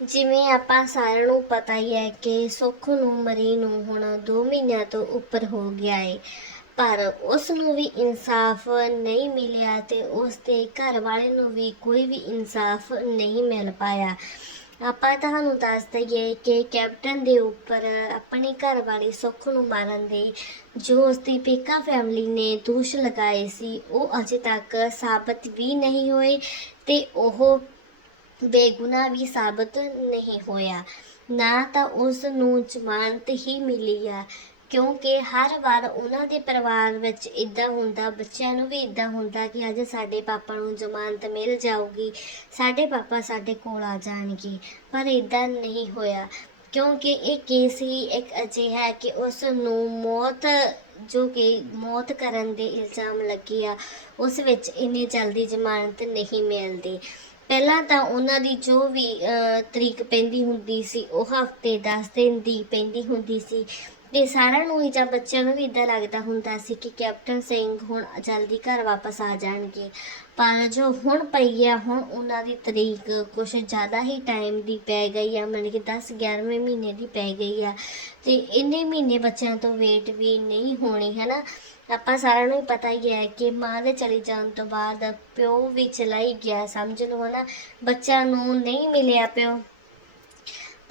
ਜਿਵੇਂ ਆਪਾਂ ਸਾਰਿਆਂ ਨੂੰ ਪਤਾ ਹੀ ਹੈ ਕਿ ਸੁੱਖ ਨੂੰ, ਮਰੀ ਨੂੰ ਹੁਣ 2 ਮਹੀਨਿਆਂ ਤੋਂ ਉੱਪਰ ਹੋ ਗਿਆ ਹੈ ਪਰ ਉਸ ਨੂੰ ਵੀ ਇਨਸਾਫ ਨਹੀਂ ਮਿਲਿਆ ਤੇ ਉਸ ਦੇ ਘਰ ਵਾਲੇ ਨੂੰ ਵੀ ਕੋਈ ਵੀ ਇਨਸਾਫ ਨਹੀਂ ਮਿਲ ਪਾਇਆ। ਆਪਾਂ ਤੁਹਾਨੂੰ ਦੱਸ ਦਈਏ ਕਿ ਕੈਪਟਨ ਦੇ ਉੱਪਰ ਆਪਣੀ ਘਰ ਵਾਲੀ ਸੁੱਖ ਨੂੰ ਮਾਰਨ ਦੇ ਜੋ ਉਸ ਦੀ ਪੇਕਾ ਫੈਮਿਲੀ ਨੇ ਦੋਸ਼ ਲਗਾਏ ਸੀ, ਉਹ ਅਜੇ ਤੱਕ ਸਾਬਤ ਵੀ ਨਹੀਂ ਹੋਏ ਤੇ ਉਹ ਬੇਗੁਨਾਹ ਵੀ ਸਾਬਤ ਨਹੀਂ ਹੋਇਆ। ਨਾ ਤਾਂ ਉਸ ਨੂੰ ਜ਼ਮਾਨਤ ਹੀ ਮਿਲੀ ਆ, ਕਿਉਂਕਿ ਹਰ ਵਾਰ ਉਹਨਾਂ ਦੇ ਪਰਿਵਾਰ ਵਿੱਚ ਇਦਾਂ ਹੁੰਦਾ, ਬੱਚਿਆਂ ਨੂੰ ਵੀ ਇਦਾਂ ਹੁੰਦਾ ਕਿ ਅੱਜ ਸਾਡੇ ਪਾਪਾ ਨੂੰ ਜ਼ਮਾਨਤ ਮਿਲ ਜਾਊਗੀ, ਸਾਡੇ ਪਾਪਾ ਸਾਡੇ ਕੋਲ ਆ ਜਾਣਗੇ, ਪਰ ਇਦਾਂ ਨਹੀਂ ਹੋਇਆ। ਕਿਉਂਕਿ ਇਹ ਕੇਸ ਹੀ ਇੱਕ ਅਜਿਹਾ ਹੈ ਕਿ ਉਸ ਨੂੰ ਮੌਤ, ਜੋ ਕਿ ਮੌਤ ਕਰਨ ਦੇ ਇਲਜ਼ਾਮ ਲੱਗੇ ਆ, ਉਸ ਵਿੱਚ ਇੰਨੀ ਜਲਦੀ ਜ਼ਮਾਨਤ ਨਹੀਂ ਮਿਲਦੀ। ਪਹਿਲਾਂ ਤਾਂ ਉਹਨਾਂ ਦੀ ਜੋ ਵੀ ਤਰੀਕ ਪੈਂਦੀ ਹੁੰਦੀ ਸੀ, ਉਹ ਹਫ਼ਤੇ 10 ਦਿਨ ਦੀ ਪੈਂਦੀ ਹੁੰਦੀ ਸੀ। ਤੇ ਸਾਰਿਆਂ ਨੂੰ ਹੀ ਜਾਂ ਬੱਚਿਆਂ ਨੂੰ ਵੀ ਇਦਾਂ ਲੱਗਦਾ ਹੁੰਦਾ ਸੀ ਕਿ ਕੈਪਟਨ ਸਿੰਘ ਹੁਣ ਜਲਦੀ ਘਰ ਵਾਪਸ ਆ ਜਾਣਗੇ। ਪਰ ਜੋ ਹੁਣ ਪਈ ਆ, ਹੁਣ ਉਹਨਾਂ ਦੀ ਤਰੀਕ ਕੁਝ ਜ਼ਿਆਦਾ ਹੀ ਟਾਈਮ ਦੀ ਪੈ ਗਈ ਆ, ਮਤਲਬ ਕਿ 10 11ਵੇਂ ਮਹੀਨੇ ਦੀ ਪੈ ਗਈ ਆ। ਤੇ ਇੰਨੇ ਮਹੀਨੇ ਬੱਚਿਆਂ ਤੋਂ ਵੇਟ ਵੀ ਨਹੀਂ ਹੋਣੀ ਹੈ ਨਾ ਆਪਾਂ ਸਾਰਿਆਂ ਨੂੰ ਹੀ ਪਤਾ ਹੀ ਹੈ ਕਿ ਮਾਂ ਦੇ ਚਲੇ ਜਾਣ ਤੋਂ ਬਾਅਦ ਪਿਓ ਵੀ ਚਲਾ ਹੀ ਗਿਆ, ਸਮਝ ਲਓ ਨਾ ਬੱਚਿਆਂ ਨੂੰ ਨਹੀਂ ਮਿਲਿਆ ਪਿਓ।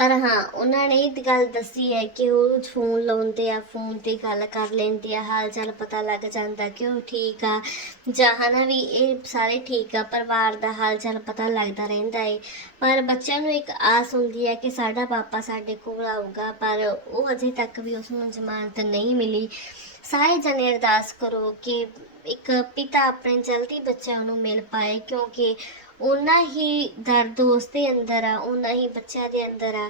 ਪਰ ਹਾਂ, ਉਹਨਾਂ ਨੇ ਇਹ ਗੱਲ ਦੱਸੀ ਹੈ ਕਿ ਉਹ ਫੋਨ ਲਾਉਂਦੇ ਆ ਫੋਨ ਤੇ ਗੱਲ ਕਰ ਲੈਂਦੇ ਆ, ਹਾਲ ਚਾਲ ਪਤਾ ਲੱਗ ਜਾਂਦਾ ਕਿ ਉਹ ਠੀਕ ਆ, ਜਾਂ ਹਨਾ ਵੀ ਇਹ ਸਾਰੇ ਠੀਕ ਆ, ਪਰਿਵਾਰ ਦਾ ਹਾਲ ਚਾਲ ਪਤਾ ਲੱਗਦਾ ਰਹਿੰਦਾ ਏ। ਪਰ ਬੱਚਿਆਂ ਨੂੰ ਇੱਕ ਆਸ ਹੁੰਦੀ ਹੈ ਕਿ ਸਾਡਾ ਪਾਪਾ ਸਾਡੇ ਕੋਲ ਆਊਗਾ, ਪਰ ਉਹ ਅਜੇ ਤੱਕ ਵੀ ਉਸ ਨੂੰ ਜ਼ਮਾਨਤ ਨਹੀਂ ਮਿਲੀ। ਸਾਰੇ ਜਣੇ ਅਰਦਾਸ ਕਰੋ ਕਿ ਇੱਕ ਪਿਤਾ ਆਪਣੇ ਜਲਦੀ ਬੱਚਿਆਂ ਨੂੰ ਮਿਲ ਪਾਏ ਕਿਉਂਕਿ ਉਹਨਾਂ ਹੀ ਦਰਦ ਉਸ ਦੇ ਅੰਦਰ ਆ ਉਹਨਾਂ ਹੀ ਬੱਚਿਆਂ ਦੇ ਅੰਦਰ ਆ।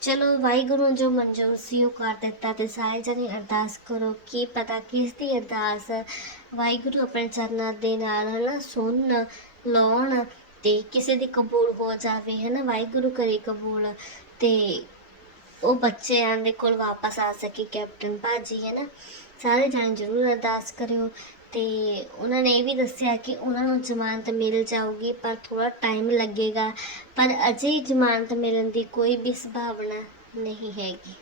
ਚਲੋ ਵਾਹਿਗੁਰੂ ਜੋ ਮਨਜ਼ੂਰ ਸੀ ਉਹ ਕਰ ਦਿੱਤਾ ਤੇ ਸਾਰੇ ਜਣੇ ਅਰਦਾਸ ਕਰੋ, ਕੀ ਪਤਾ ਕਿਸ ਦੀ ਅਰਦਾਸ ਵਾਹਿਗੁਰੂ ਆਪਣੇ ਚਰਨਾਂ ਦੇ ਨਾਲ ਹਨਾ ਸੁਣ, ਲਾਉਣ ਤੇ ਕਿਸੇ ਦੀ ਕਬੂਲ ਹੋ ਜਾਵੇ ਹਨਾ, ਵਾਹਿਗੁਰੂ ਕਰੇ ਕਬੂਲ ਤੇ ਉਹ ਬੱਚਿਆਂ ਦੇ ਕੋਲ ਵਾਪਸ ਆ ਸਕੇ ਕੈਪਟਨ ਭਾਜੀ ਹੈ ਨਾ ਸਾਰੇ ਜਣੇ ਜ਼ਰੂਰ ਅਰਦਾਸ ਕਰਿਓ। ਤੇ ਉਹਨਾਂ ਨੇ ਇਹ ਵੀ ਦੱਸਿਆ ਕਿ ਉਹਨਾਂ ਨੂੰ ਜ਼ਮਾਨਤ ਮਿਲ ਜਾਊਗੀ, ਪਰ ਥੋੜਾ ਟਾਈਮ ਲੱਗੇਗਾ। ਪਰ ਅਜੇ ਜ਼ਮਾਨਤ ਮਿਲਣ ਦੀ ਕੋਈ ਵੀ ਸੰਭਾਵਨਾ ਨਹੀਂ ਹੈਗੀ।